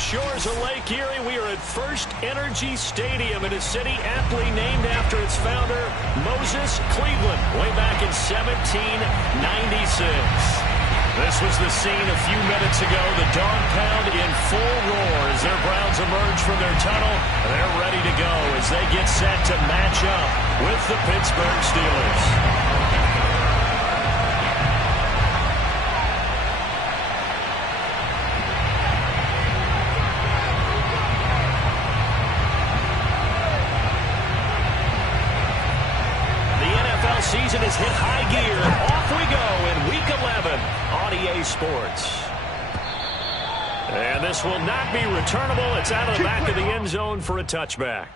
shores of Lake Erie, we are at First Energy Stadium in a city aptly named after its founder, Moses Cleveland, way back in 1796. This was the scene a few minutes ago. The dog pound in full roar as their Browns emerge from their tunnel. They're ready to go as they get set to match up with the Pittsburgh Steelers. Season is hit high gear. Off we go in Week 11 on EA Sports. And this will not be returnable. It's out of the back of the end zone for a touchback.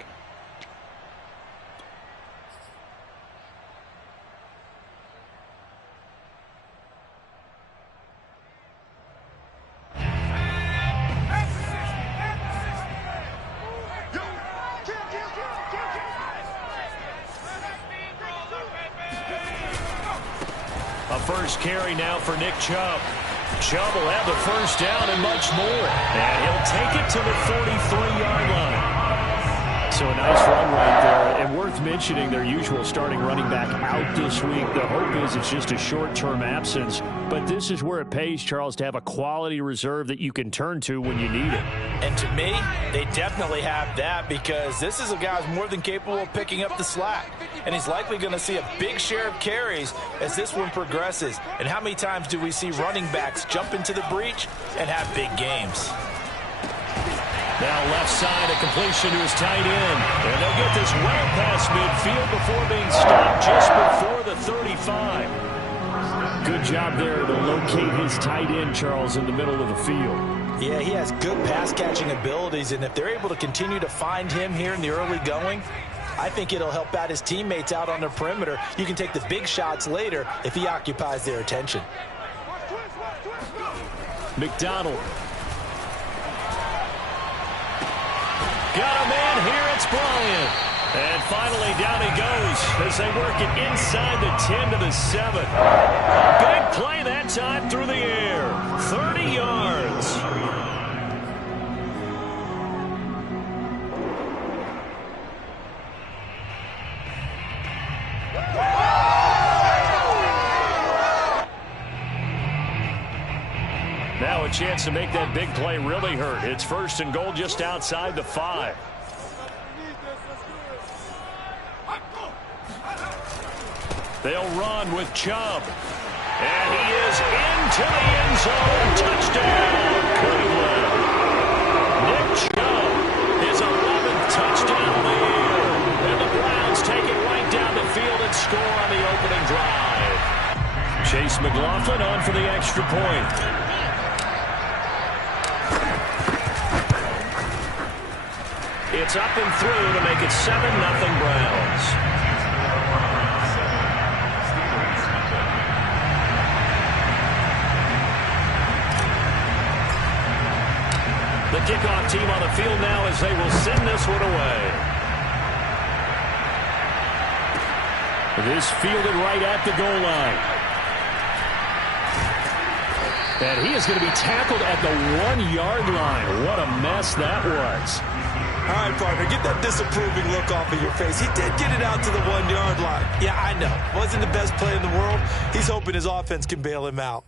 First carry now for Nick Chubb. Chubb will have the first down and much more. And he'll take it to the 43-yard line. So a nice run right there. And worth mentioning, their usual starting running back out this week. The hope is it's just a short-term absence. But this is where it pays, Charles, to have a quality reserve that you can turn to when you need it. And to me, they definitely have that because this is a guy who's more than capable of picking up the slack. And he's likely going to see a big share of carries as this one progresses. And how many times do we see running backs jump into the breach and have big games? Now left side, a completion to his tight end. And they'll get this well past midfield before being stopped just before the 35. Good job there to locate his tight end, Charles, in the middle of the field. Yeah, he has good pass-catching abilities, and if they're able to continue to find him here in the early going, I think it'll help out his teammates out on the perimeter. You can take the big shots later if he occupies their attention. McDonald. Got a man here, it's Bryant. And finally down he goes as they work it inside the 10 to the 7. A big play that time through the air. 30 yards. Now a chance to make that big play really hurt. It's first and goal just outside the 5. They'll run with Chubb. And he is into the end zone. Touchdown, Cleveland. Nick Chubb, his 11th touchdown of the year. And the Browns take it right down the field and score on the opening drive. Chase McLaughlin on for the extra point. It's up and through to make it 7-0 Browns. The kickoff team on the field now as they will send this one away. This fielded right at the goal line. And he is going to be tackled at the 1-yard line. What a mess that was. All right, partner, get that disapproving look off of your face. He did get it out to the 1-yard line. Yeah, I know. Wasn't the best play in the world. He's hoping his offense can bail him out.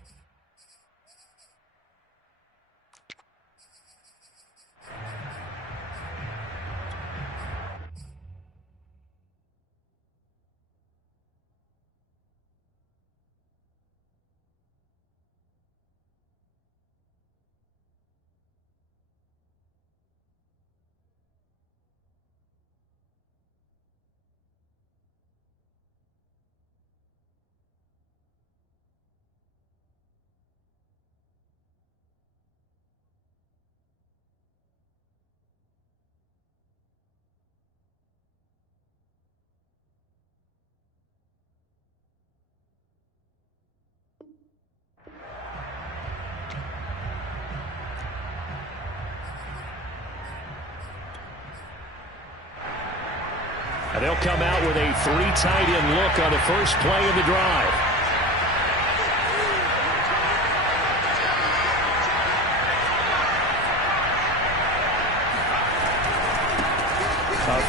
And they'll come out with a 3 tight end look on the first play of the drive.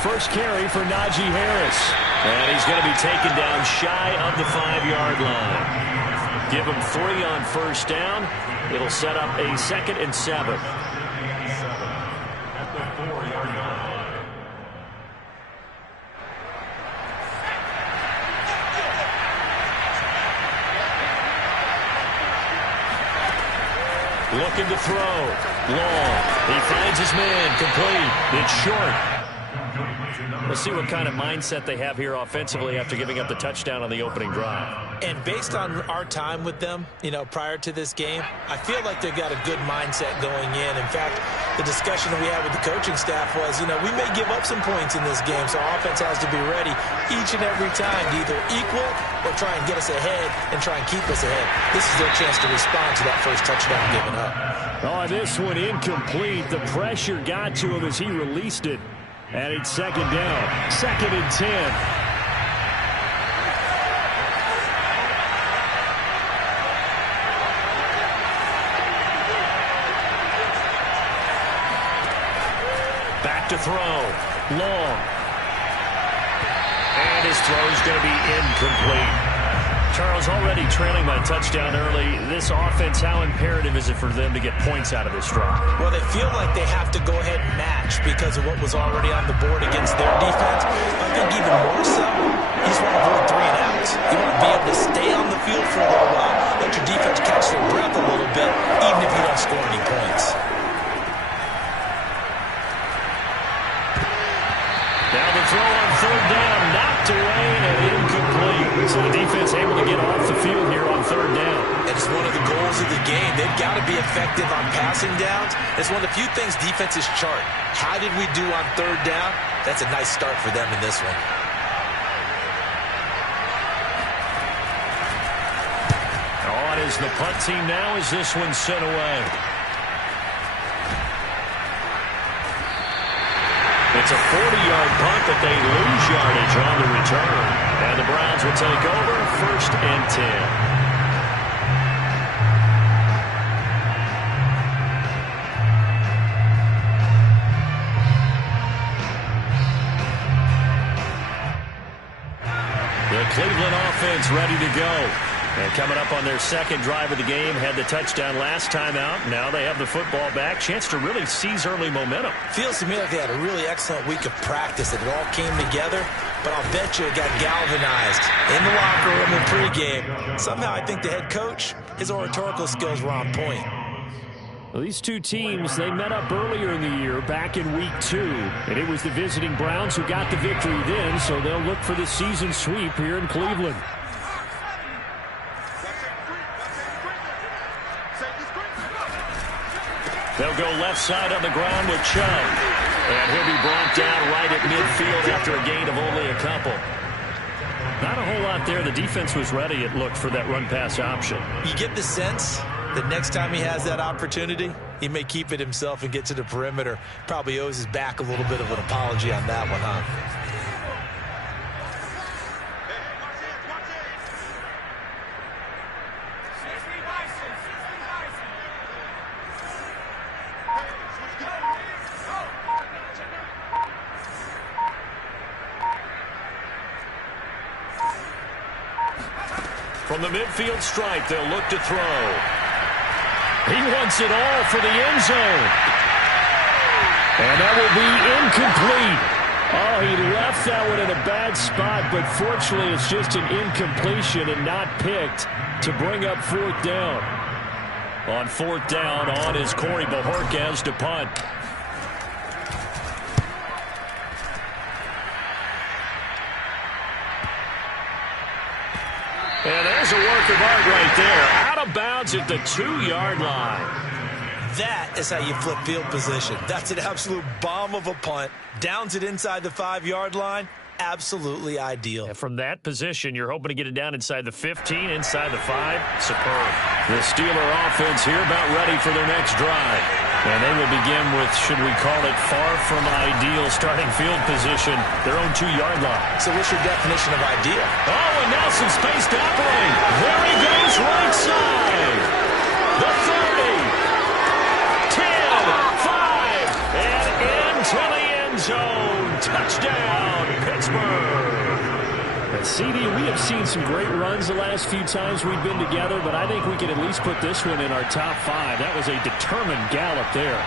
First carry for Najee Harris. And he's going to be taken down shy of the 5-yard line. Give him 3 on first down. It'll set up a 2nd and 7. Looking to throw. Long. He finds his man. Complete. It's short. Let's see what kind of mindset they have here offensively after giving up the touchdown on the opening drive. And based on our time with them, prior to this game, I feel like they've got a good mindset going in. In fact, the discussion that we had with the coaching staff was, we may give up some points in this game, so our offense has to be ready each and every time to either equal or try and get us ahead and try and keep us ahead. This is their chance to respond to that first touchdown given up. Oh, this one incomplete. The pressure got to him as he released it. And it's 2nd down. 2nd and 10. Back to throw. Long. And his throw's going to be incomplete. Charles, already trailing by a touchdown early. This offense, how imperative is it for them to get points out of this drive? Well, they feel like they have to go ahead and match because of what was already on the board against their defense. I think even more so, you just want to avoid 3 and outs. You want to be able to stay on the field for a little while, let your defense catch their breath a little bit, even if you don't score any points. Now the throw on 3rd down, knocked away and incomplete. So the defense able to get off the field here on 3rd down. It's one of the goals of the game. They've got to be effective on passing downs. It's one of the few things defenses chart. How did we do on 3rd down? That's a nice start for them in this one. On is the punt team now as this one's sent away. It's a 40-yard punt, but they lose yardage on the return. And the Browns will take over 1st and 10. The Cleveland offense ready to go. And coming up on their 2nd drive of the game, had the touchdown last time out. Now they have the football back. Chance to really seize early momentum. Feels to me like they had a really excellent week of practice. It all came together, but I'll bet you it got galvanized in the locker room in pregame. Somehow I think the head coach, his oratorical skills were on point. Well, these two teams, they met up earlier in the year, back in week 2. And it was the visiting Browns who got the victory then, so they'll look for the season sweep here in Cleveland. They'll go left side on the ground with Chubb. And he'll be brought down right at midfield after a gain of only a couple. Not a whole lot there. The defense was ready, it looked, for that run-pass option. You get the sense that next time he has that opportunity, he may keep it himself and get to the perimeter. Probably owes his back a little bit of an apology on that one, huh? From the midfield stripe, they'll look to throw. He wants it all for the end zone. And that will be incomplete. Oh, he left that one in a bad spot, but fortunately it's just an incompletion and not picked to bring up 4th down. On 4th down, on is Corey Bojorquez to punt. And there's a work of art right there. Out of bounds at the 2-yard line. That is how you flip field position. That's an absolute bomb of a punt. Downs it inside the 5-yard line. Absolutely ideal. And from that position, you're hoping to get it down inside the 15, inside the 5. Superb. The Steeler offense here about ready for their next drive. And they will begin with, should we call it, far from ideal starting field position, their own 2-yard line. So what's your definition of ideal? Oh, and now some space to operate. There he goes, right side. The 30, 10, 5, and into the end zone. Touchdown, Pittsburgh. And CD, we have seen some great runs the last few times we've been together, but I think we can at least put this one in our top 5. That was a determined gallop there.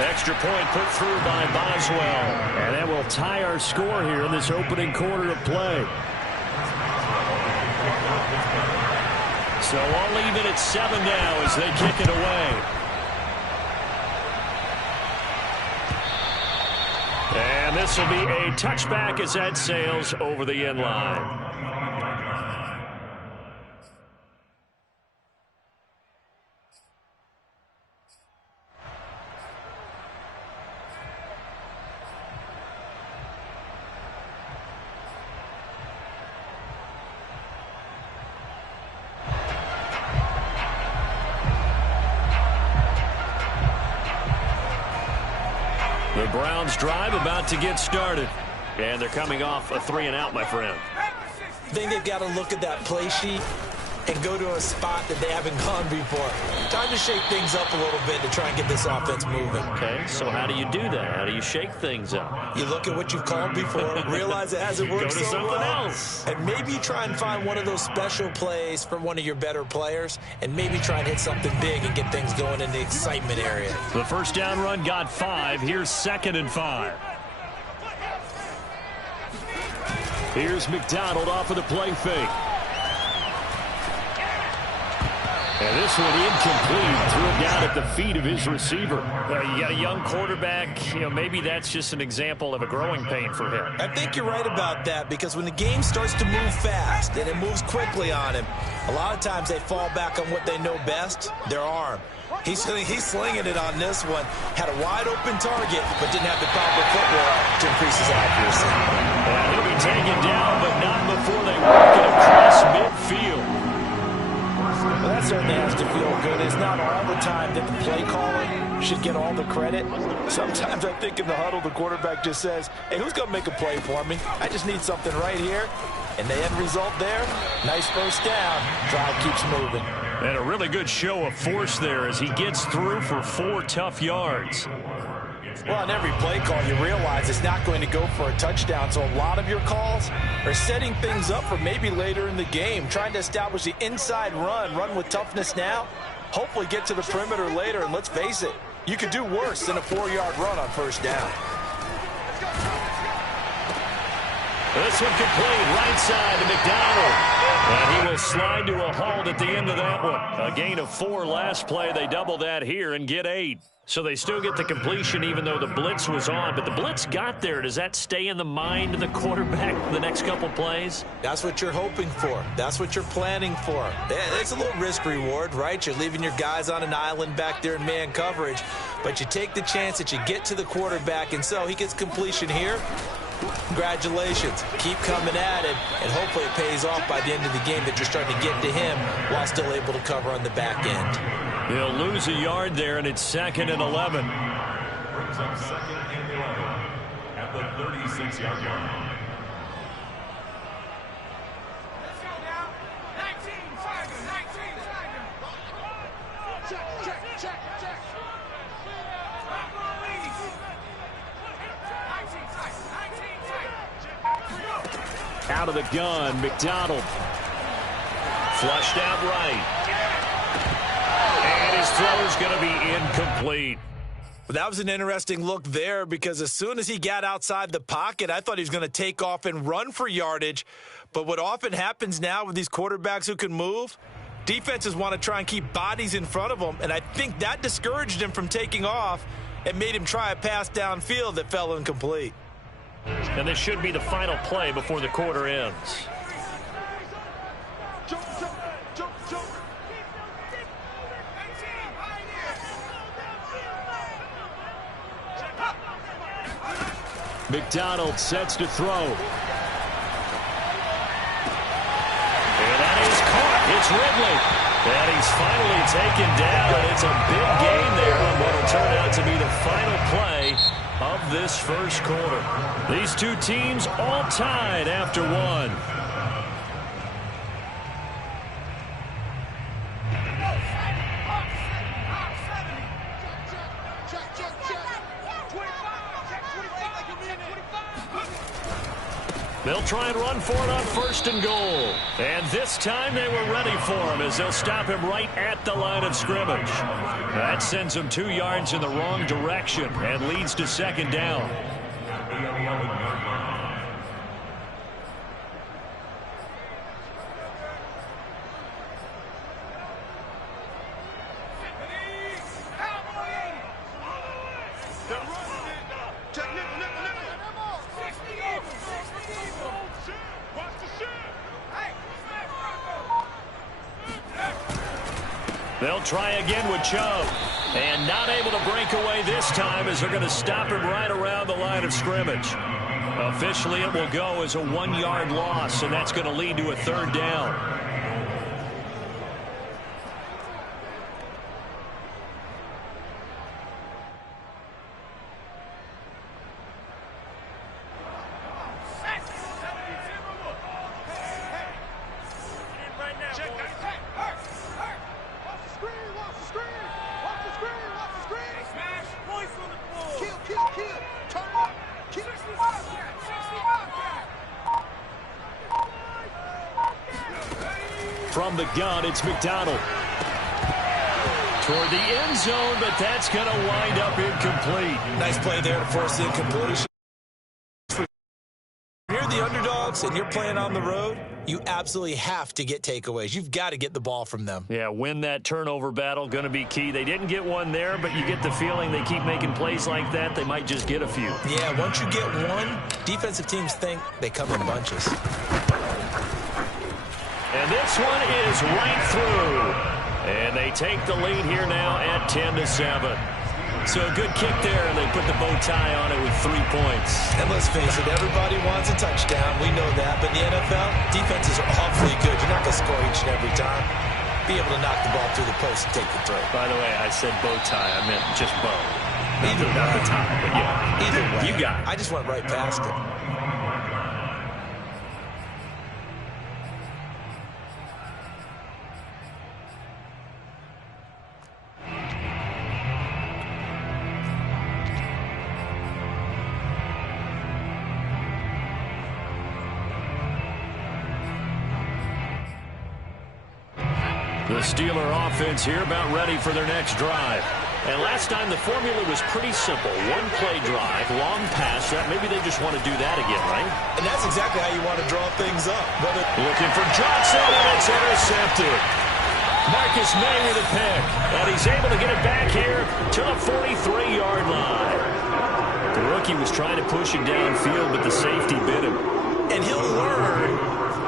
Extra point put through by Boswell. And that will tie our score here in this opening quarter of play. So all even at 7 now as they kick it away. And this will be a touchback as that sails over the end line. The Browns drive about to get started. And they're coming off a 3-and-out, my friend. I think they've got to look at that play sheet and go to a spot that they haven't gone before. Time to shake things up a little bit to try and get this offense moving. Okay, so how do you do that? How do you shake things up? You look at what you've called before, realize it hasn't worked Go to so something well, else. and maybe you try and find one of those special plays for one of your better players, and maybe try and hit something big and get things going in the excitement area. The first down run got 5. Here's 2nd and 5. Here's McDonald off of the play fake. And this one incomplete. Threw it down at the feet of his receiver. You got a young quarterback. Maybe that's just an example of a growing pain for him. I think you're right about that, because when the game starts to move fast and it moves quickly on him, a lot of times they fall back on what they know best, their arm. He's slinging it on this one. Had a wide-open target, but didn't have the proper footwork to increase his accuracy. And he'll be taken down, but not before they work it across midfield. Well, that certainly has to feel good. It's not all the time that the play caller should get all the credit. Sometimes I think in the huddle, the quarterback just says, hey, who's going to make a play for me? I just need something right here. And the end result there, nice first down. Drive keeps moving. And a really good show of force there as he gets through for 4 tough yards. Well, on every play call, you realize it's not going to go for a touchdown, so a lot of your calls are setting things up for maybe later in the game, trying to establish the inside run with toughness now, hopefully get to the perimeter later, and let's face it, you could do worse than a 4-yard run on first down. This one complete, right side to McDonald. And he will slide to a halt at the end of that one. A gain of 4 last play. They double that here and get 8. So they still get the completion even though the blitz was on. But the blitz got there. Does that stay in the mind of the quarterback the next couple plays? That's what you're hoping for. That's what you're planning for. It's a little risk-reward, right? You're leaving your guys on an island back there in man coverage. But you take the chance that you get to the quarterback, and so he gets completion here. Congratulations. Keep coming at it, and hopefully it pays off by the end of the game that you're starting to get to him while still able to cover on the back end. He'll lose a yard there, and it's 2nd and 11. Brings up 2nd and 11 at the 36-yard line. Let's go now. 19, Tiger, 19, Tiger. Check. Stop on leads. 19, Tiger, 19, Tiger. Out of the gun, McDonald. Flushed out right. And his throw is going to be incomplete. Well, that was an interesting look there, because as soon as he got outside the pocket, I thought he was going to take off and run for yardage. But what often happens now with these quarterbacks who can move, defenses want to try and keep bodies in front of them, and I think that discouraged him from taking off and made him try a pass downfield that fell incomplete. And this should be the final play before the quarter ends. McDonald sets to throw. And that is caught. It's Ridley. And he's finally taken down, and it's a big gain there on what will turn out to be the final play of this first quarter. These two teams all tied after one. Check. They'll try and run for it on 1st and goal. And this time they were ready for him as they'll stop him right at the line of scrimmage. That sends him 2 yards in the wrong direction and leads to 2nd down. They'll try again with Chubb. And not able to break away this time as they're going to stop him right around the line of scrimmage. Officially, it will go as a 1-yard loss, and that's going to lead to a 3rd down. From the gun, it's McDonald. Toward the end zone, but that's going to wind up incomplete. Nice play there to force the incompletion. If you're the underdogs and you're playing on the road, you absolutely have to get takeaways. You've got to get the ball from them. Yeah, win that turnover battle, going to be key. They didn't get one there, but you get the feeling they keep making plays like that, they might just get a few. Yeah, once you get one, defensive teams think they come in bunches. And this one is right through. And they take the lead here now at 10-7. So a good kick there, and they put the bow tie on it with 3 points. And let's face it, everybody wants a touchdown. We know that. But in the NFL, defenses are awfully good. You're not going to score each and every time. Be able to knock the ball through the post and take the throw. By the way, I said bow tie. I meant just bow. Not the tie, but yeah. Either way. You got it. I just went right past it. The Steeler offense here about ready for their next drive. And last time the formula was pretty simple. 1-play drive, long pass. Maybe they just want to do that again, right? And that's exactly how you want to draw things up. Looking for Johnson, and it's intercepted. Marcus May with a pick. And he's able to get it back here to the 43-yard line. The rookie was trying to push it downfield, but the safety bit him. And he'll learn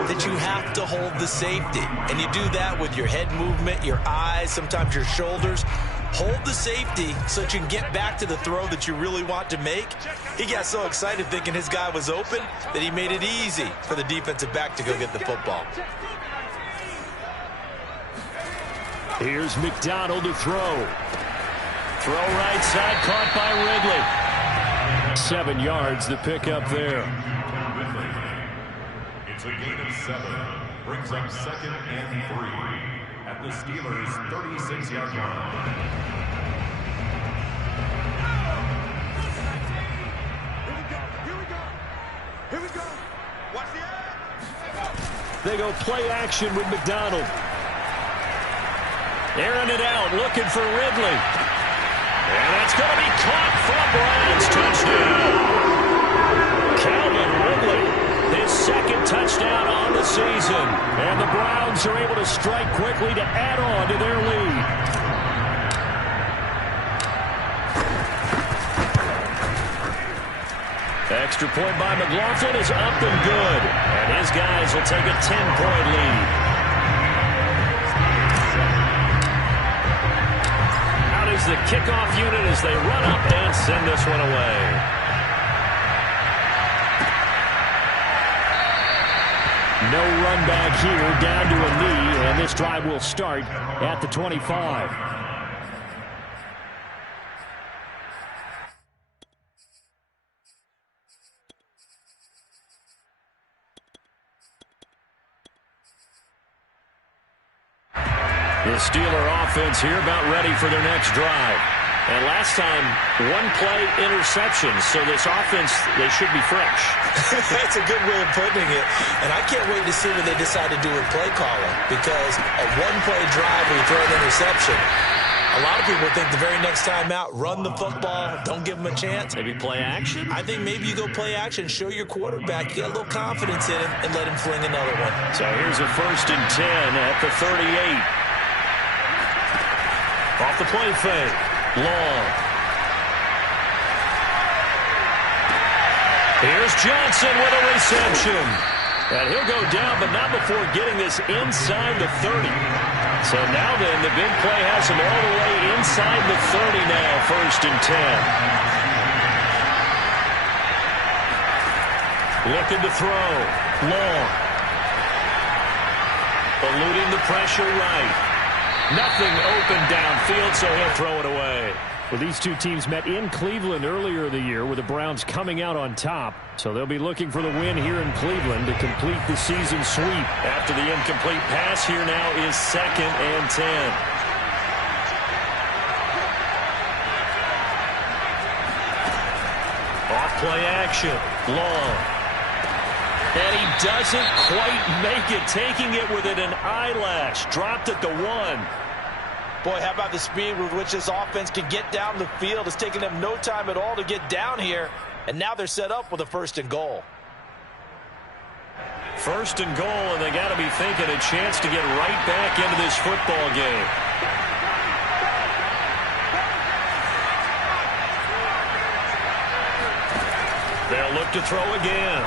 that you have to hold the safety. And you do that with your head movement, your eyes, sometimes your shoulders. Hold the safety so that you can get back to the throw that you really want to make. He got so excited thinking his guy was open that he made it easy for the defensive back to go get the football. Here's McDonald to throw. Throw right side, caught by Ridley. 7 yards, the pickup there. It's a gain of 7. Brings up 2nd and 3 at the Steelers' 36-yard line. Here we go. Watch the edge. They go play action with McDonald. Airing it out, looking for Ridley. And that's going to be caught from Bryant's touchdown. Calvin Ridley, his 2nd touchdown on the season. And the Browns are able to strike quickly to add on to their lead. Extra point by McLaughlin is up and good. And his guys will take a 10-point lead. Out is the kickoff unit as they run up and send this one away. No run back here, down to a knee, and this drive will start at the 25. The Steeler offense here about ready for their next drive. And last time, one play interception. So this offense, they should be fresh. That's a good way of putting it. And I can't wait to see what they decide to do with play calling, because a one-play drive where you throw an interception, a lot of people think the very next time out, run the football, don't give them a chance. Maybe play action? I think maybe you go play action, show your quarterback, you get a little confidence in him, and let him fling another one. So here's a 1st and 10 at the 38. Off the play fake. Long. Here's Johnson with a reception. And he'll go down, but not before getting this inside the 30. So now then, the big play has him all the way inside the 30 now, 1st and 10. Looking to throw. Long. Eluding the pressure right. Nothing open downfield, so he'll throw it away. Well, these two teams met in Cleveland earlier in the year with the Browns coming out on top. So they'll be looking for the win here in Cleveland to complete the season sweep. After the incomplete pass, here now is 2nd and 10. Off play action. Long. And he doesn't quite make it, taking it within an eyelash. Dropped at the 1. Boy, how about the speed with which this offense can get down the field? It's taken them no time at all to get down here. And now they're set up with a 1st and goal. 1st and goal, and they got to be thinking a chance to get right back into this football game. They'll look to throw again.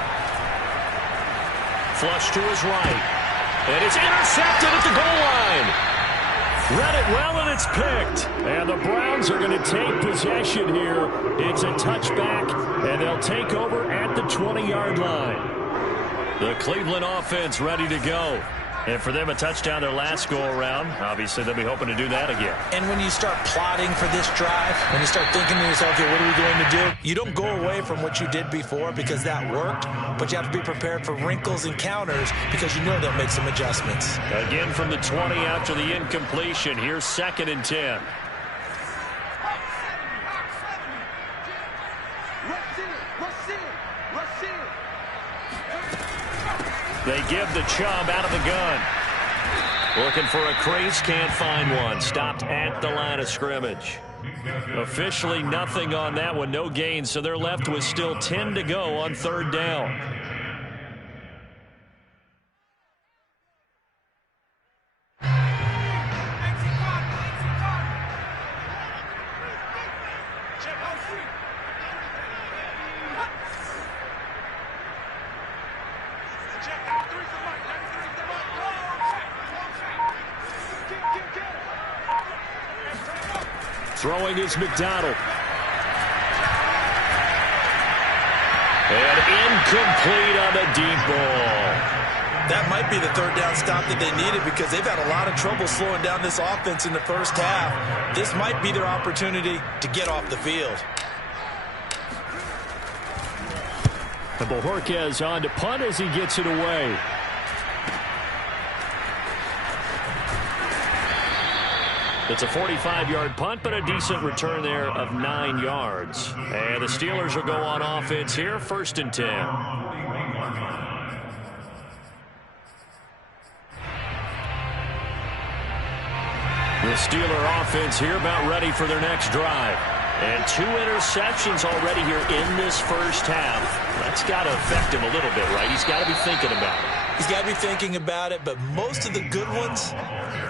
Flush to his right. And it's intercepted at the goal line. Read it well, and it's picked. And the Browns are going to take possession here. It's a touchback, and they'll take over at the 20-yard line. The Cleveland offense ready to go. And for them, a touchdown their last go-around. Obviously, they'll be hoping to do that again. And when you start plotting for this drive, when you start thinking to yourself, okay, what are we going to do? You don't go away from what you did before because that worked, but you have to be prepared for wrinkles and counters because you know they'll make some adjustments. Again from the 20 after the incompletion. Here's 2nd and 10. They give the Chubb out of the gun. Looking for a crease, can't find one. Stopped at the line of scrimmage. Officially nothing on that one, no gain, so they're left with still 10 to go on 3rd down. Throwing is McDonald. And incomplete on the deep ball. That might be the 3rd down stop that they needed because they've had a lot of trouble slowing down this offense in the first half. This might be their opportunity to get off the field. And Bojorquez on to punt as he gets it away. It's a 45-yard punt, but a decent return there of 9 yards. And the Steelers will go on offense here, 1st and 10. The Steeler offense here about ready for their next drive. And 2 interceptions already here in this first half. That's got to affect him a little bit, right? He's got to be thinking about it. He's got to be thinking about it, but most of the good ones,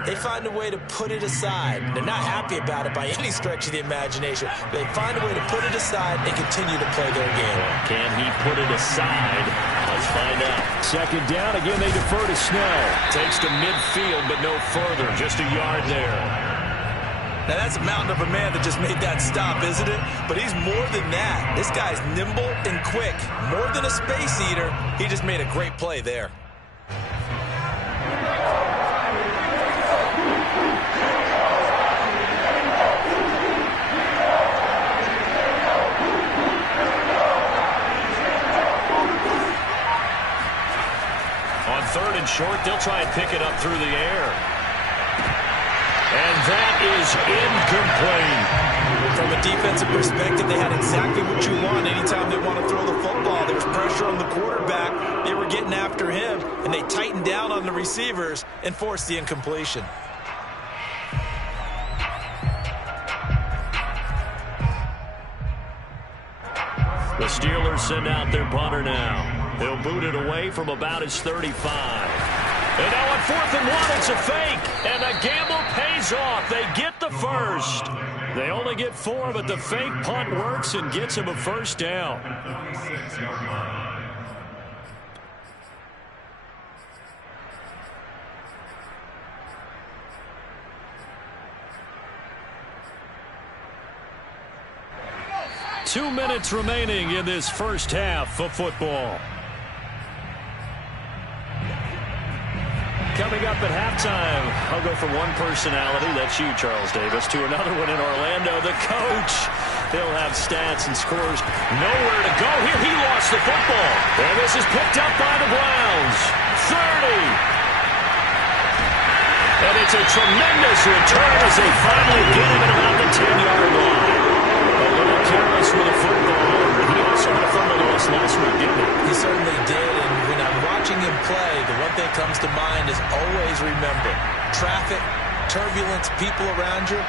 they find a way to put it aside. They're not happy about it by any stretch of the imagination. They find a way to put it aside and continue to play their game. Can he put it aside? Let's find out. 2nd down. Again, they defer to Snow. Takes to midfield, but no further. Just a yard there. Now, that's a mountain of a man that just made that stop, isn't it? But he's more than that. This guy's nimble and quick. More than a space eater, he just made a great play there. On 3rd and short, they'll try and pick it up through the air. And that is incomplete. From a defensive perspective, they had exactly what you want anytime they want to throw the football. There was pressure on the quarterback. They were getting after him, and they tightened down on the receivers and forced the incompletion. The Steelers send out their punter now. He'll boot it away from about his 35. And now on 4th and 1, it's a fake. And the gamble pays off. They get the first. They only get 4, but the fake punt works and gets him a first down. 36-yard line. Two minutes remaining in this first half of football. Coming up at halftime, I'll go from one personality, that's you, Charles Davis, to another one in Orlando, the coach. He'll have stats and scores. Nowhere to go here. He lost the football. And this is picked up by the Browns. 30. And it's a tremendous return as they finally get him at about the 10-yard line. A little careless with the football. He also had a fumble loss last week, didn't he? He certainly did, and when I'm watching him play, the one thing that comes to mind is always remember, traffic, turbulence, people around you,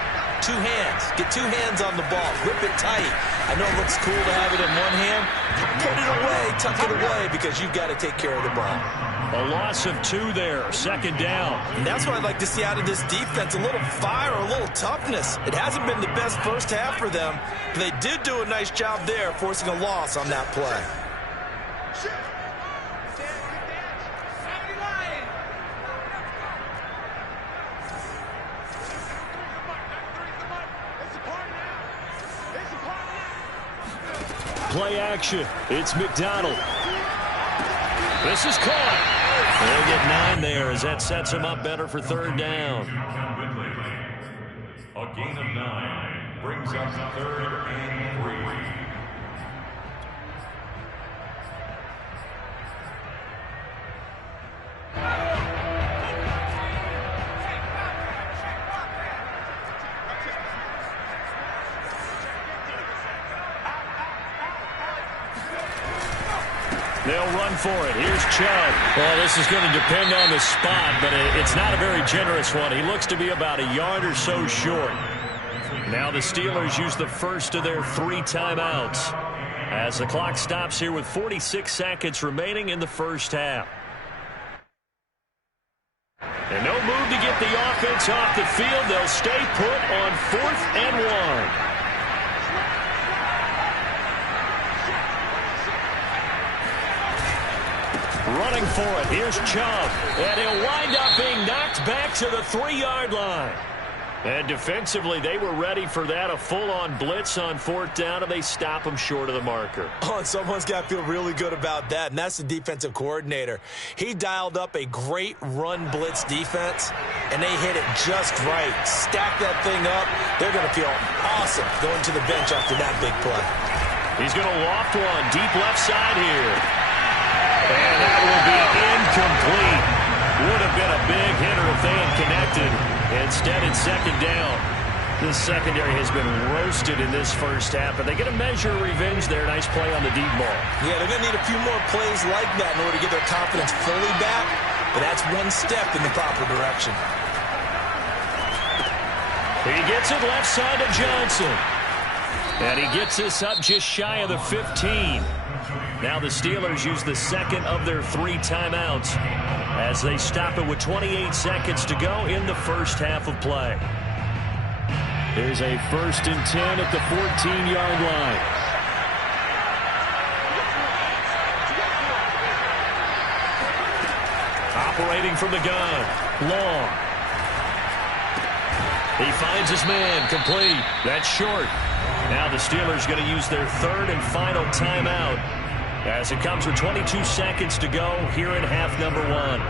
2 hands. Get 2 hands on the ball. Grip it tight. I know it looks cool to have it in one hand. Put it away, tuck it away, because you've got to take care of the ball. A loss of 2 there, second down. And that's what I'd like to see out of this defense, a little fire, a little toughness. It hasn't been the best first half for them, but they did do a nice job there, forcing a loss on that play. Play action. It's McDonald. This is caught. They'll get 9 there as that sets him up better for third down. A gain of 9 brings up 3rd and 3. They'll run for it. Here's Chubb. Well, this is going to depend on the spot, but it's not a very generous one. He looks to be about a yard or so short. Now the Steelers use the first of their 3 timeouts as the clock stops here with 46 seconds remaining in the first half. And no move to get the offense off the field. They'll stay put on 4th and 1. Running for it. Here's Chubb. And he'll wind up being knocked back to the 3-yard line. And defensively, they were ready for that. A full-on blitz on 4th down, and they stop him short of the marker. Oh, and someone's got to feel really good about that, and that's the defensive coordinator. He dialed up a great run blitz defense, and they hit it just right. Stack that thing up. They're going to feel awesome going to the bench after that big play. He's going to loft one deep left side here. And that will be incomplete. Would have been a big hitter if they had connected. Instead, it's second down. This secondary has been roasted in this first half, but they get a measure of revenge there. Nice play on the deep ball. Yeah, they're going to need a few more plays like that in order to get their confidence fully back, but that's one step in the proper direction. He gets it left side to Johnson. And he gets this up just shy of the 15. Now the Steelers use the second of their 3 timeouts as they stop it with 28 seconds to go in the first half of play. There's a 1st and 10 at the 14-yard line. Operating from the gun. Long. He finds his man. Complete. That's short. Now the Steelers going to use their 3rd and final timeout as it comes with 22 seconds to go here in half number 1.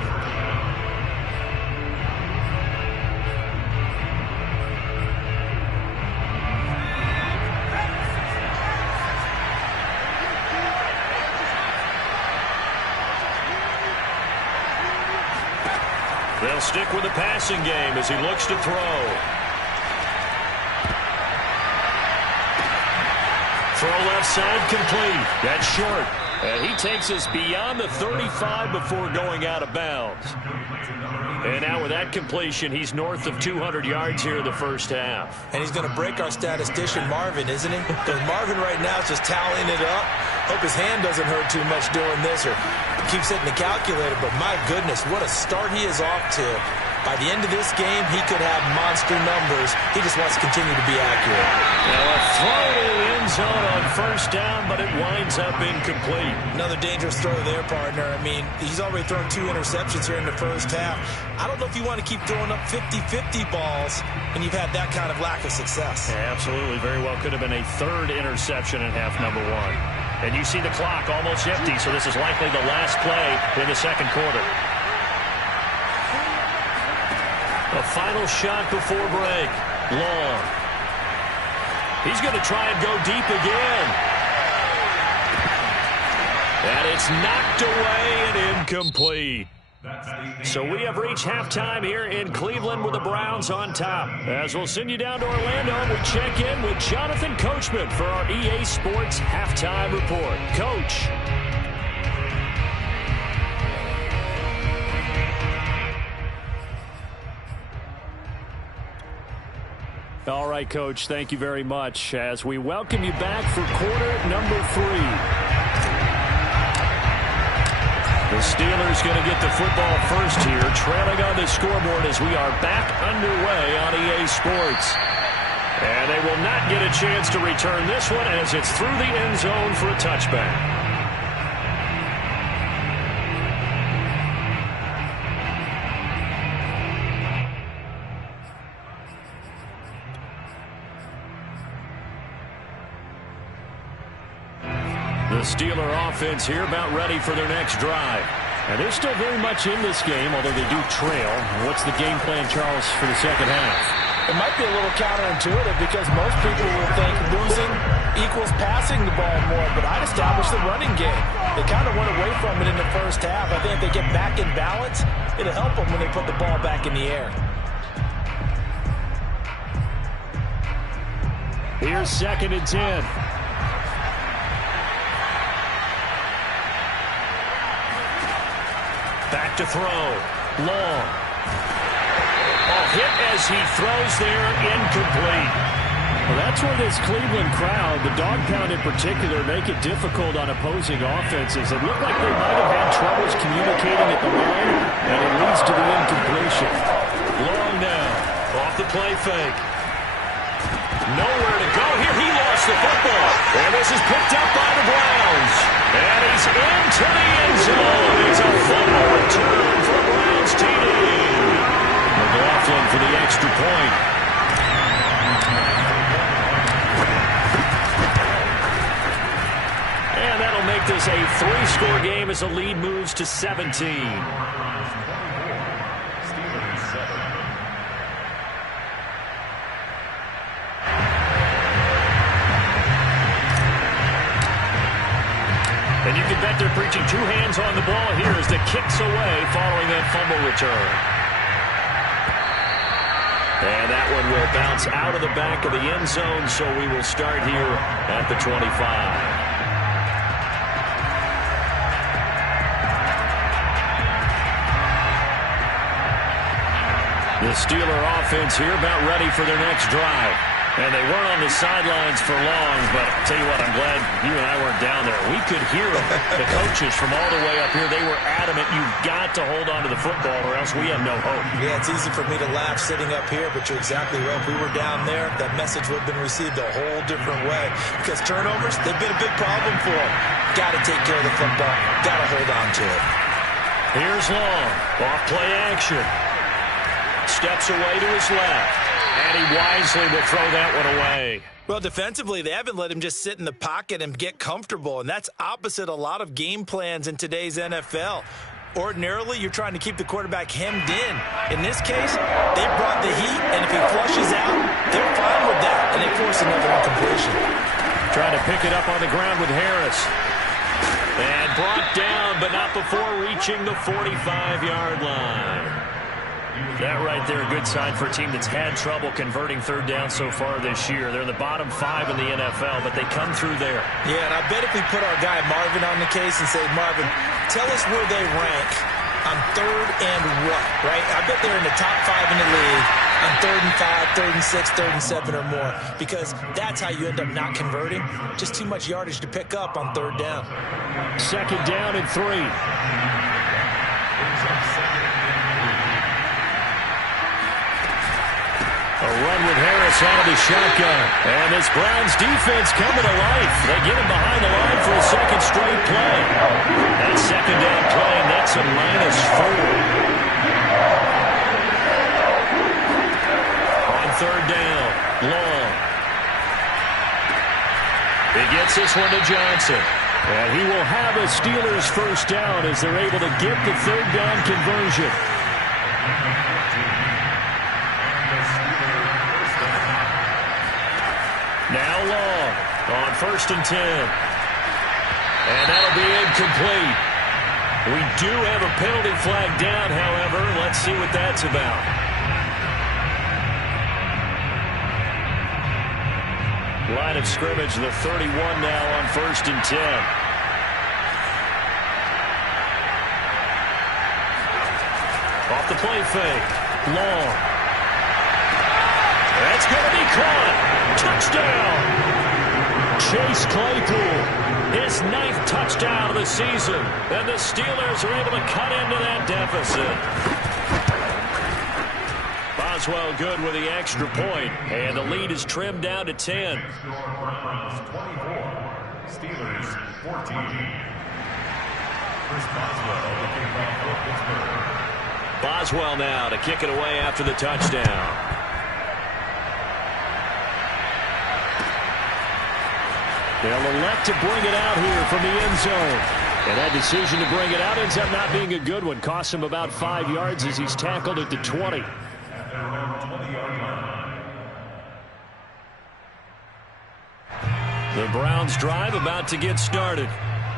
They'll stick with the passing game as he looks to throw. throw left side complete. That's short. And he takes us beyond the 35 before going out of bounds. And now with that completion, he's north of 200 yards here in the first half. And he's going to break our statistician, Marvin, isn't he? Because Marvin right now is just tallying it up. Hope his hand doesn't hurt too much doing this or keeps hitting the calculator. But my goodness, what a start he is off to. By the end of this game, he could have monster numbers. He just wants to continue to be accurate. Now a throw to the end zone on first down, but it winds up incomplete. Another dangerous throw there, partner. I mean, he's already thrown 2 interceptions here in the first half. I don't know if you want to keep throwing up 50-50 balls when you've had that kind of lack of success. Yeah, absolutely. Very well could have been a third interception in half number 1. And you see the clock almost empty, so this is likely the last play in the second quarter. A final shot before break. Long. He's going to try and go deep again. And it's knocked away and incomplete. So we have reached halftime here in Cleveland with the Browns on top. As we'll send you down to Orlando, we check in with Jonathan Coachman for our EA Sports Halftime Report. Coach. All right, Coach, thank you very much as we welcome you back for quarter number 3. The Steelers going to get the football first here, trailing on the scoreboard as we are back underway on EA Sports. And they will not get a chance to return this one as it's through the end zone for a touchback. The Steeler offense here about ready for their next drive. And they're still very much in this game, although they do trail. What's the game plan, Charles, for the second half? It might be a little counterintuitive because most people will think losing equals passing the ball more, but I'd establish the running game. They kind of went away from it in the first half. I think if they get back in balance, it'll help them when they put the ball back in the air. Here's 2nd and 10. Back to throw. Long. Oh, hit as he throws there, incomplete. Well, that's where this Cleveland crowd, the dog pound in particular, make it difficult on opposing offenses. It looked like they might have had troubles communicating at the line, and it leads to the incompletion. Long now. Off the play fake. Nowhere to go here. He lost the football. And this is picked up by the Browns. And he's into the end zone. It's a fumble return for the Browns TD. McLaughlin for the extra point. And that'll make this a 3-score game as the lead moves to 17. And you can bet they're preaching 2 hands on the ball here as the kick's away following that fumble return. And that one will bounce out of the back of the end zone, so we will start here at the 25. The Steeler offense here about ready for their next drive. And they weren't on the sidelines for long, but I'll tell you what, I'm glad you and I weren't down there. We could hear them, the coaches from all the way up here. They were adamant, you've got to hold on to the football or else we have no hope. Yeah, it's easy for me to laugh sitting up here, but you're exactly right. If we were down there, that message would have been received a whole different way. Because turnovers, they've been a big problem for them. Got to take care of the football. Got to hold on to it. Here's Long. Off play action. Steps away to his left. And he wisely will throw that one away. Well, defensively, they haven't let him just sit in the pocket and get comfortable, and that's opposite a lot of game plans in today's NFL. Ordinarily, you're trying to keep the quarterback hemmed in. In this case, they brought the heat, and if he flushes out, they're fine with that, and they force another incompletion. Trying to pick it up on the ground with Harris. And brought down, but not before reaching the 45-yard line. That right there, a good sign for a team that's had trouble converting third down so far this year. They're in the bottom 5 in the NFL, but they come through there. Yeah, and I bet if we put our guy Marvin on the case and say, Marvin, tell us where they rank on third and what, right? I bet they're in the top 5 in the league on third and 5, third and 6, third and 7 or more, because that's how you end up not converting. Just too much yardage to pick up on third down. Second down and 3. A run with Harris out of the shotgun. And this Browns defense coming to life. They get him behind the line for a second straight play. That second down play, that's a -4. On third down, Long. He gets this one to Johnson. And he will have a Steelers first down as they're able to get the third down conversion. Now Long on 1st and 10. And that'll be incomplete. We do have a penalty flag down, however. Let's see what that's about. Line of scrimmage, the 31 now on 1st and 10. Off the play fake. Long. That's going to be caught. Touchdown. Chase Claypool, his 9th touchdown of the season. And the Steelers are able to cut into that deficit. Boswell good with the extra point. And the lead is trimmed down to 10. Steelers 14. Chris Boswell, the kickoff for Pittsburgh. Boswell now to kick it away after the touchdown. They'll elect to bring it out here from the end zone. And that decision to bring it out ends up not being a good one. Costs him about 5 yards as he's tackled at the 20. The Browns drive about to get started.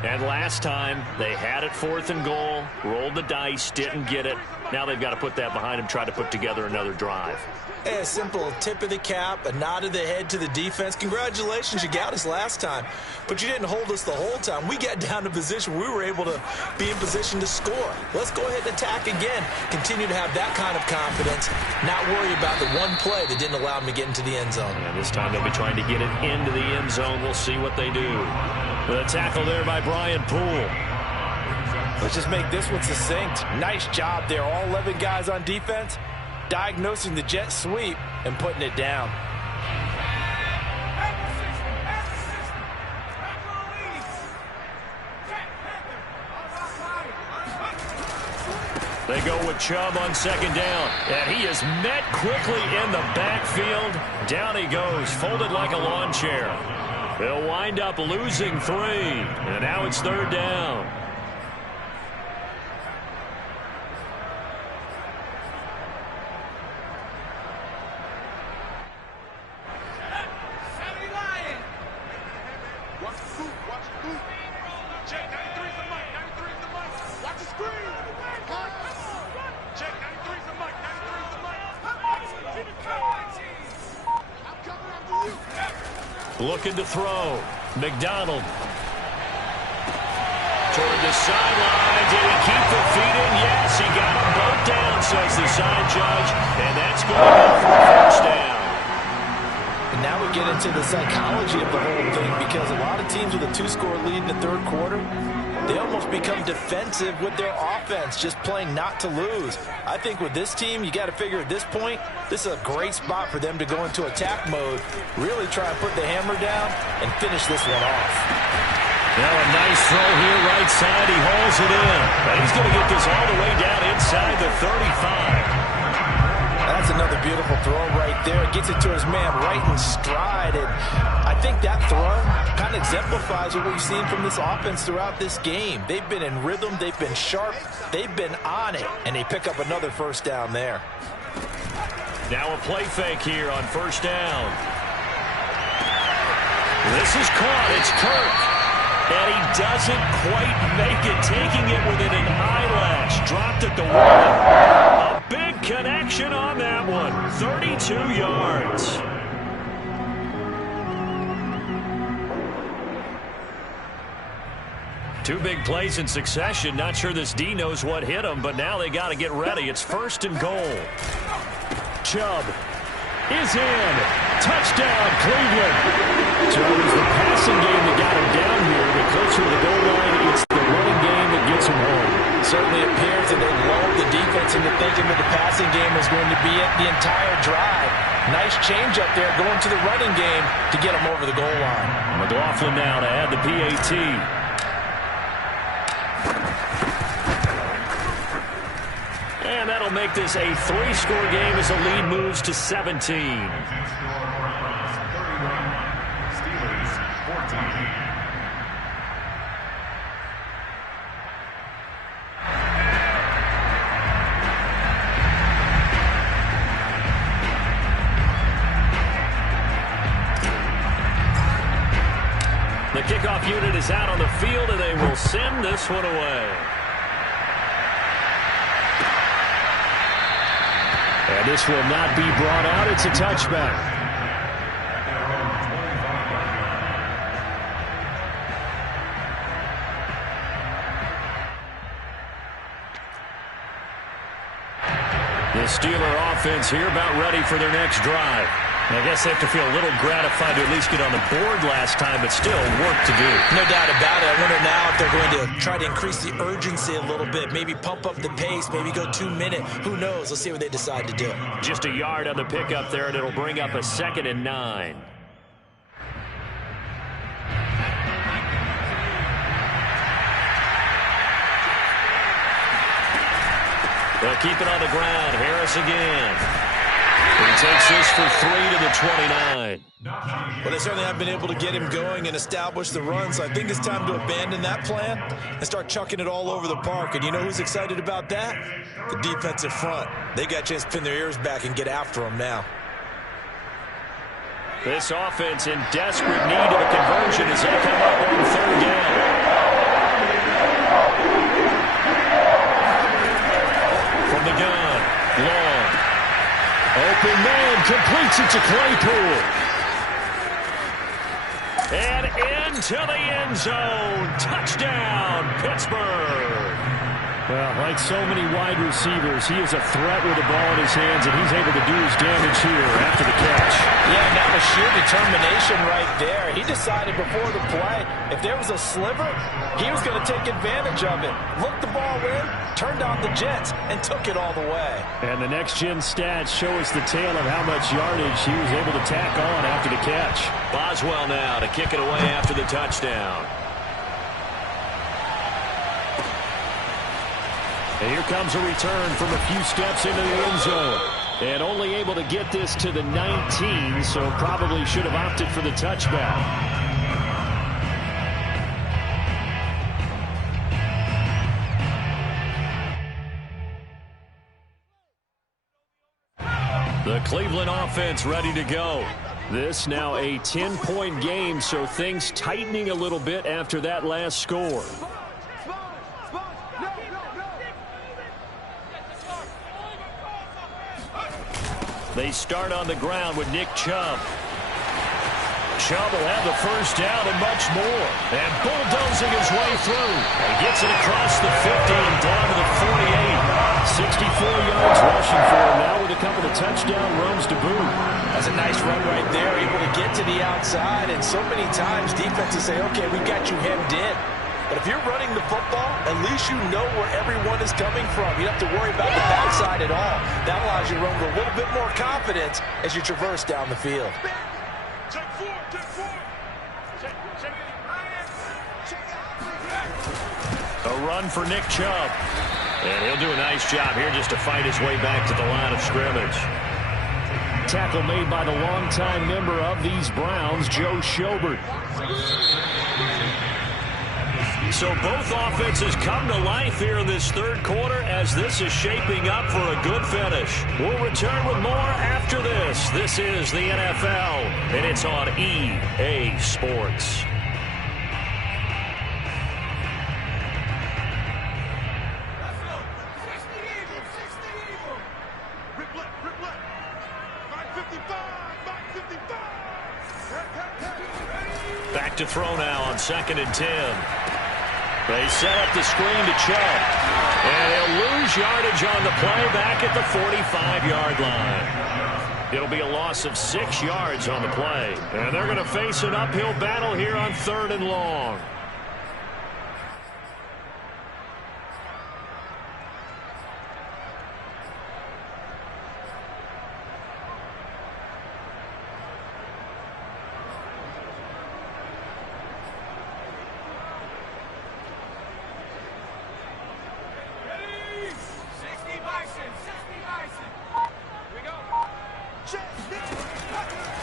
And last time, they had it 4th and goal, rolled the dice, didn't get it. Now they've got to put that behind them, try to put together another drive. A simple tip of the cap, a nod of the head to the defense. Congratulations, you got us last time, but you didn't hold us the whole time. We got down to position. We were able to be in position to score. Let's go ahead and attack again. Continue to have that kind of confidence, not worry about the one play that didn't allow them to get into the end zone. And this time they'll be trying to get it into the end zone. We'll see what they do. The tackle there by Brian Poole. Let's just make this one succinct. Nice job there. All 11 guys on defense diagnosing the jet sweep and putting it down. They go with Chubb on 2nd down. And he is met quickly in the backfield. Down he goes, folded like a lawn chair. They'll wind up losing 3. And now it's 3rd down. Looking to throw. McDonald. Toward the sideline. Did he keep the feet in? Yes, he got them both down, says the side judge. And that's going to go for a first down. And now we get into the psychology of the whole thing, because a lot of teams with a 2-score lead in the 3rd quarter, they almost become defensive with their offense, just playing not to lose. I think with this team, you got to figure at this point, this is a great spot for them to go into attack mode, really try and put the hammer down and finish this one off. Now a nice throw here, right side. He hauls it in. And he's going to get this all the way down inside the 35. That's another beautiful throw right there. Gets it to his man right in stride. And I think that throw kind of exemplifies what we've seen from this offense throughout this game. They've been in rhythm. They've been sharp. They've been on it. And they pick up another first down there. Now a play fake here on 1st down. This is caught. It's Kirk. And he doesn't quite make it, taking it within an eyelash. Dropped at the 1. A big connection on that one. 32 yards. Two big plays in succession. Not sure this D knows what hit him, but now they got to get ready. It's 1st and goal. Chubb is in. Touchdown, Cleveland. So it was the passing game that got him down here, but closer to the goal line, it's the running game that gets him home. Certainly appears that they lulled the defense into thinking that the passing game was going to be it the entire drive. Nice change up there going to the running game to get him over the goal line. McLaughlin now to add the PAT. And that'll make this a 3-score game as the lead moves to 17. Steelers 14. The kickoff unit is out on the field, and they will send this one away. And this will not be brought out. It's a touchback. The Steeler offense here about ready for their next drive. I guess they have to feel a little gratified to at least get on the board last time, but still work to do. No doubt about it. I wonder now if they're going to try to increase the urgency a little bit, maybe pump up the pace, maybe go 2 minute. Who knows? Let's see what they decide to do. Just a yard on the pickup there, and it'll bring up a 2nd and 9. They'll keep it on the ground. Harris again. He takes this for 3 to the 29. Well, they certainly have been able to get him going and establish the run, so I think it's time to abandon that plan and start chucking it all over the park. And you know who's excited about that? The defensive front. They got a chance to pin their ears back and get after him now. This offense in desperate need of a conversion as they come up on 3rd down. From the gun, long. Open man, completes it to Claypool. And into the end zone. Touchdown, Pittsburgh. Well, like so many wide receivers, he is a threat with the ball in his hands, and he's able to do his damage here after the catch. Yeah, now the sheer determination right there. He decided before the play, if there was a sliver, he was going to take advantage of it. Looked the ball in, turned on the jets, and took it all the way. And the next-gen stats show us the tale of how much yardage he was able to tack on after the catch. Boswell now to kick it away after the touchdown. And here comes a return from a few steps into the end zone. And only able to get this to the 19, so probably should have opted for the touchback. The Cleveland offense ready to go. This now a 10-point game, so things tightening a little bit after that last score. They start on the ground with Nick Chubb. Chubb will have the first down and much more. And bulldozing his way through. And gets it across the 50 and down to the 48. 64 yards rushing for him now with a couple of touchdown runs to boot. That's a nice run right there, able to get to the outside. And so many times defenses say, okay, we got you hemmed in. But if you're running the football, at least you know where everyone is coming from. You don't have to worry about the backside at all. That allows you to run with a little bit more confidence as you traverse down the field. A run for Nick Chubb. And he'll do a nice job here just to fight his way back to the line of scrimmage. Tackle made by the longtime member of these Browns, Joe Schobert. So both offenses come to life here in this third quarter as this is shaping up for a good finish. We'll return with more after this. This is the NFL, and it's on EA Sports. to throw now on 2nd and 10. They set up the screen to Chubb. And he'll lose yardage on the play back at the 45-yard line. It'll be a loss of 6 yards on the play. And they're going to face an uphill battle here on 3rd and long.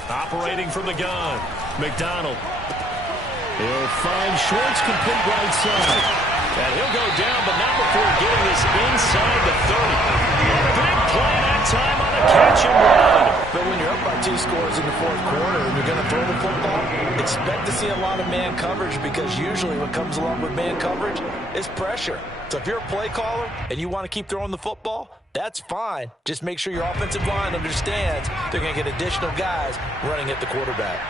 Operating from the gun, McDonald. He'll find Schwartz complete right side. And he'll go down, but not before getting this inside the 30. And a big play that time on a catch and run. But when you're up by 2 scores in the 4th quarter and you're going to throw the football, expect to see a lot of man coverage, because usually what comes along with man coverage is pressure. So if you're a play caller and you want to keep throwing the football, that's fine. Just make sure your offensive line understands they're going to get additional guys running at the quarterback.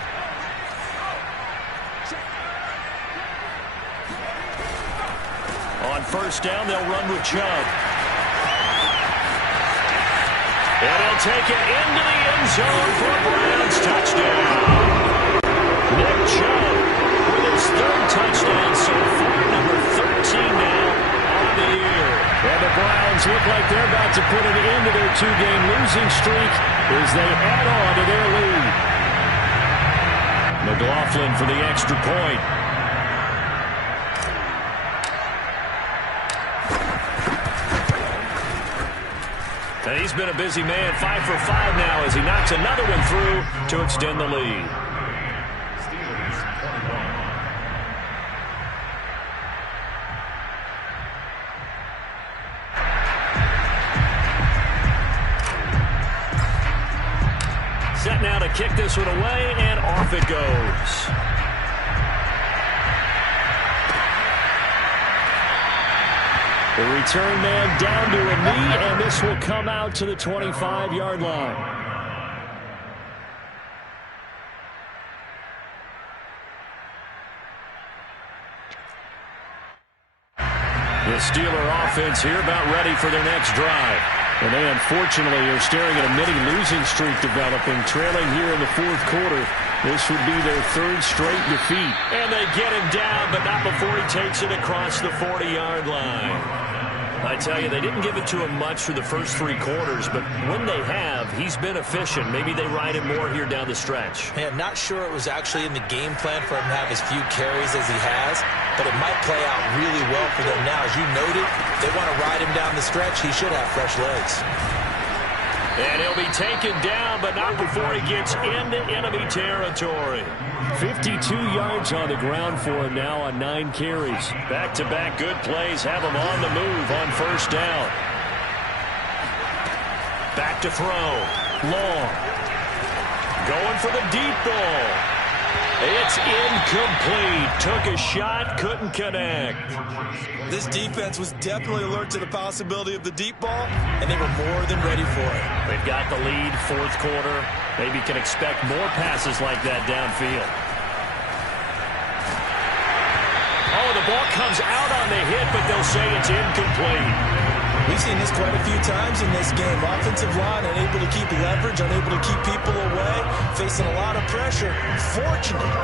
On 1st down, they'll run with Chubb. And he'll take it into the end zone for a Browns touchdown. Nick Chubb with his 3rd touchdown so far, number 13 now on the year. And the Browns look like they're about to put an end to their 2-game losing streak as they add on to their lead. McLaughlin for the extra point. And he's been a busy man, 5 for 5 now as he knocks another one through to extend the lead. Steelers 21. Set now to kick this one away, and off it goes. The return man down to a knee, and this will come out to the 25-yard line. The Steeler offense here about ready for their next drive. And they unfortunately are staring at a mini losing streak developing, trailing here in the 4th quarter. This would be their 3rd straight defeat. And they get him down, but not before he takes it across the 40-yard line. I tell you, they didn't give it to him much for the first 3 quarters, but when they have, he's been efficient. Maybe they ride him more here down the stretch. Man, not sure it was actually in the game plan for him to have as few carries as he has, but it might play out really well for them now. As you noted, they want to ride him down the stretch. He should have fresh legs. And he'll be taken down, but not before he gets into enemy territory. 52 yards on the ground for him now on 9 carries. Back-to-back good plays have him on the move on 1st down. Back to throw. Long. Going for the deep ball. It's incomplete. Took a shot, couldn't connect. This defense was definitely alert to the possibility of the deep ball, and they were more than ready for it. They've got the lead, 4th quarter. Maybe can expect more passes like that downfield. Oh, the ball comes out on the hit, but they'll say it's incomplete. We've seen this quite a few times in this game. Offensive line unable to keep leverage, unable to keep people away, facing a lot of pressure.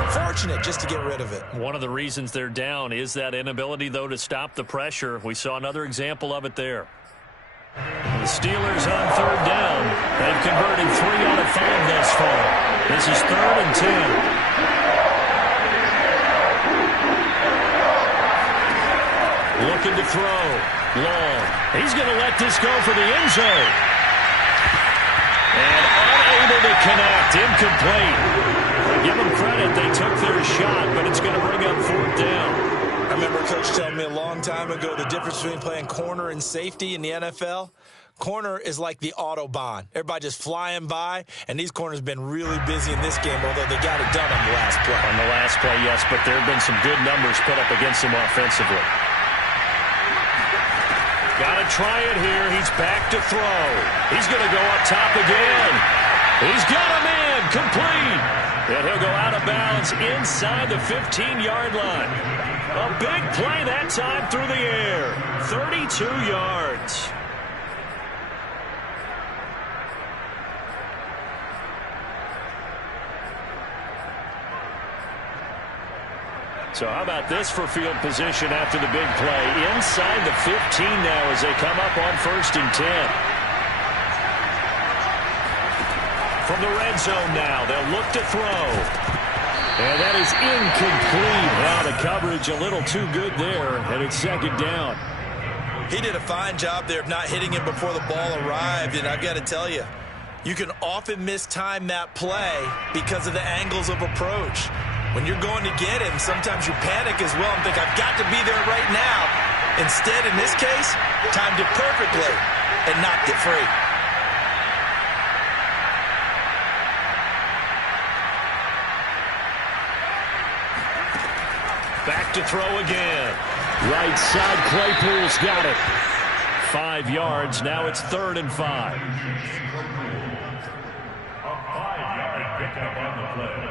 Fortunate just to get rid of it. One of the reasons they're down is that inability, though, to stop the pressure. We saw another example of it there. The Steelers on 3rd down. They've converted 3 out of 5 thus far. This is 3rd and 10. Looking to throw. Long. He's going to let this go for the end zone. And unable to connect. Incomplete. Give them credit. They took their shot, but it's going to bring up 4th down. I remember Coach telling me a long time ago the difference between playing corner and safety in the NFL. Corner is like the Autobahn. Everybody just flying by, and these corners have been really busy in this game, although they got it done on the last play. On the last play, yes, but there have been some good numbers put up against him offensively. Got to try it here. He's back to throw. He's going to go up top again. He's got him in, complete. And he'll go out of bounds inside the 15-yard line. A big play that time through the air. 32 yards. So how about this for field position after the big play? Inside the 15 now as they come up on 1st and 10. From the red zone now, they'll look to throw. And that is incomplete. Now the coverage a little too good there, and it's 2nd down. He did a fine job there of not hitting him before the ball arrived, and I've got to tell you, you can often mistime that play because of the angles of approach. When you're going to get him, sometimes you panic as well and think, I've got to be there right now. Instead, in this case, timed it perfectly and knocked it free. Back to throw again. Right side, Claypool's got it. 5 yards, now it's 3rd and 5. A 5-yard pickup on the play.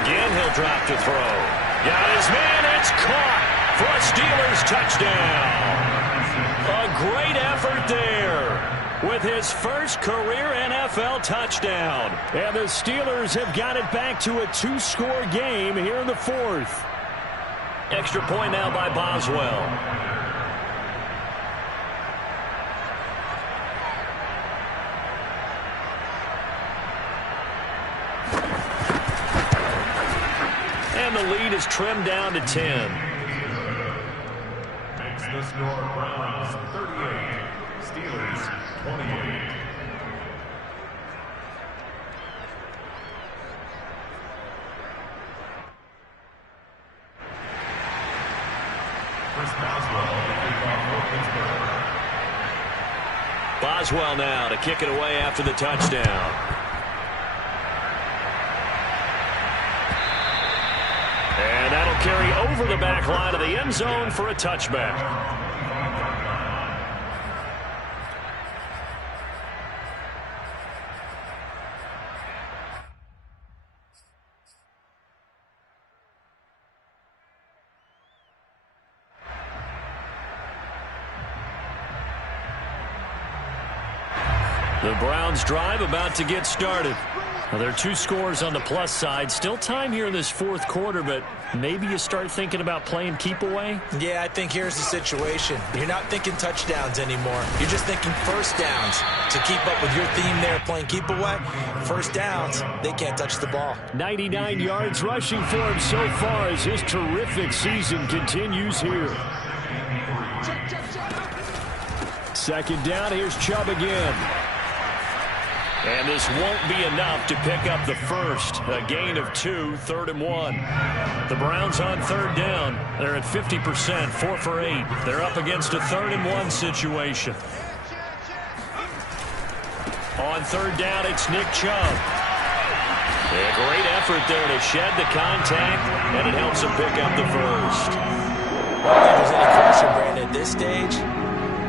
Again, he'll drop to throw. Got his man. It's caught for a Steelers touchdown. A great effort there with his first career NFL touchdown. And the Steelers have got it back to a 2-score game here in the 4th. Extra point now by Boswell. And the lead is trimmed down to 10. Makes the score Browns 38, Steelers 28. Chris Boswell to kick off for Pittsburgh. Boswell now to kick it away after the touchdown. And that'll carry over the back line of the end zone for a touchback. The Browns drive about to get started. Well, there are 2 scores on the plus side. Still time here in this 4th quarter, but maybe you start thinking about playing keep away? Yeah, I think here's the situation. You're not thinking touchdowns anymore. You're just thinking first downs. To keep up with your theme there, playing keep away, first downs, they can't touch the ball. 99 yards rushing for him so far as his terrific season continues here. 2nd down, here's Chubb again. And this won't be enough to pick up the first. A gain of 2, 3rd and 1. The Browns on 3rd down. They're at 50%, 4 for 8. They're up against a 3rd and 1 situation. On 3rd down, it's Nick Chubb. A great effort there to shed the contact, and it helps him pick up the first. I don't think there's any question, Brandon, at this stage.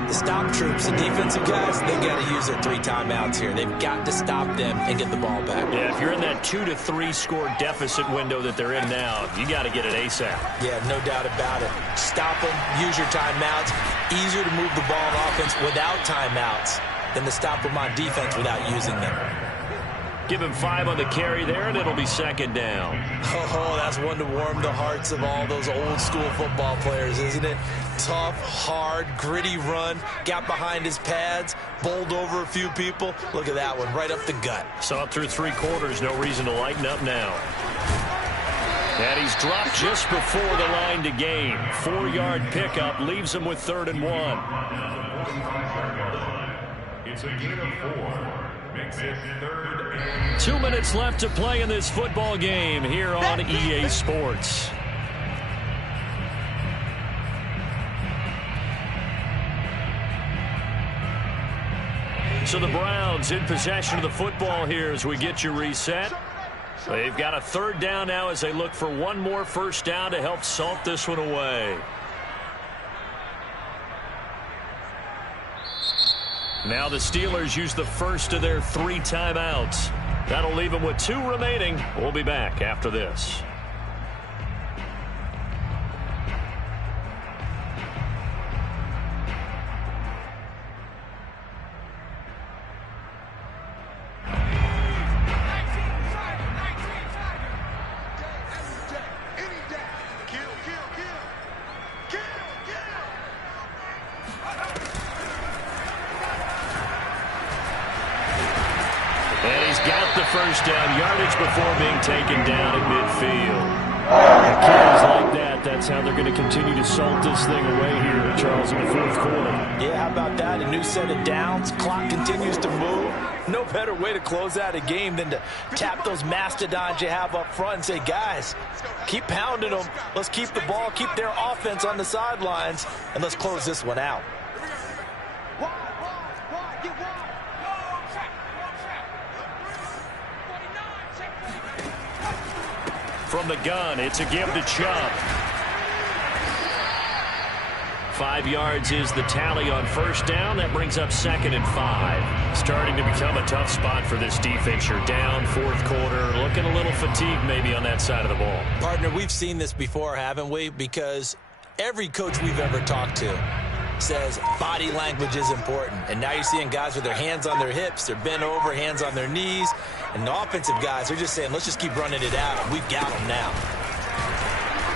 The stop troops, the defensive guys, they've got to use their 3 timeouts here. They've got to stop them and get the ball back. Yeah, if you're in that 2 to 3 score deficit window that they're in now, you got to get it ASAP. Yeah, no doubt about it. Stop them, use your timeouts. Easier to move the ball on offense without timeouts than to stop them on defense without using them. Give him 5 on the carry there, and it'll be 2nd down. Oh, that's one to warm the hearts of all those old school football players, isn't it? Tough, hard, gritty run. Got behind his pads, bowled over a few people. Look at that one, right up the gut. Saw it through 3 quarters. No reason to lighten up now. And he's dropped just before the line to gain. 4-yard pickup leaves him with 3rd and 1. It's a gain of 4. Makes it 3rd and 2 minutes left to play in this football game here on EA Sports. So the Browns in possession of the football here as we get you reset. They've got a 3rd down now as they look for one more first down to help salt this one away. Now the Steelers use the first of their 3 timeouts. That'll leave them with 2 remaining. We'll be back after this. And he's got the first down yardage before being taken down at midfield. The carries like that, that's how they're going to continue to salt this thing away here, Charles, in the 4th quarter. Yeah, how about that? A new set of downs. Clock continues to move. No better way to close out a game than to tap those mastodons you have up front and say, guys, keep pounding them. Let's keep the ball, keep their offense on the sidelines, and let's close this one out. From the gun, it's a give to Chubb. 5 yards is the tally on first down. That brings up 2nd and 5. Starting to become a tough spot for this defense. You're down 4th quarter. Looking a little fatigued maybe on that side of the ball. Partner, we've seen this before, haven't we? Because every coach we've ever talked to says body language is important. And now you're seeing guys with their hands on their hips, they're bent over, hands on their knees. And the offensive guys are just saying, let's just keep running it out. We've got them now.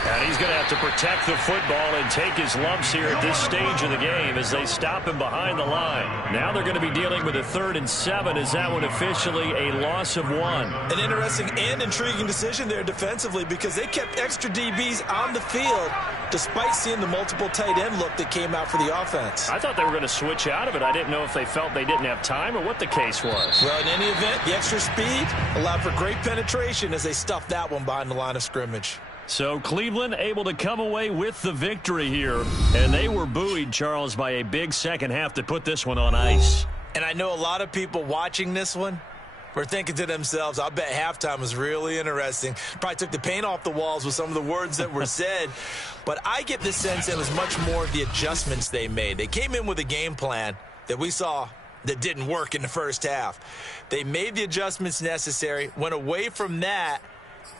And he's going to have to protect the football and take his lumps here at this stage of the game as they stop him behind the line. Now they're going to be dealing with a 3rd and 7. Is that one officially a loss of 1? An interesting and intriguing decision there defensively because they kept extra DBs on the field despite seeing the multiple tight end look that came out for the offense. I thought they were going to switch out of it. I didn't know if they felt they didn't have time or what the case was. Well, in any event, the extra speed allowed for great penetration as they stuffed that one behind the line of scrimmage. So Cleveland able to come away with the victory here. And they were buoyed, Charles, by a big second half to put this one on ice. And I know a lot of people watching this one were thinking to themselves, I bet halftime was really interesting. Probably took the paint off the walls with some of the words that were said. But I get the sense it was much more of the adjustments they made. They came in with a game plan that we saw that didn't work in the first half. They made the adjustments necessary, went away from that,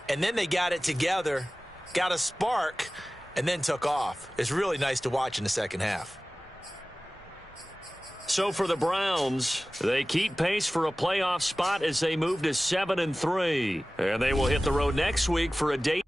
and then they got it together, got a spark, and then took off. It's really nice to watch in the second half. So for the Browns, they keep pace for a playoff spot as they move to 7-3. And they will hit the road next week for a date.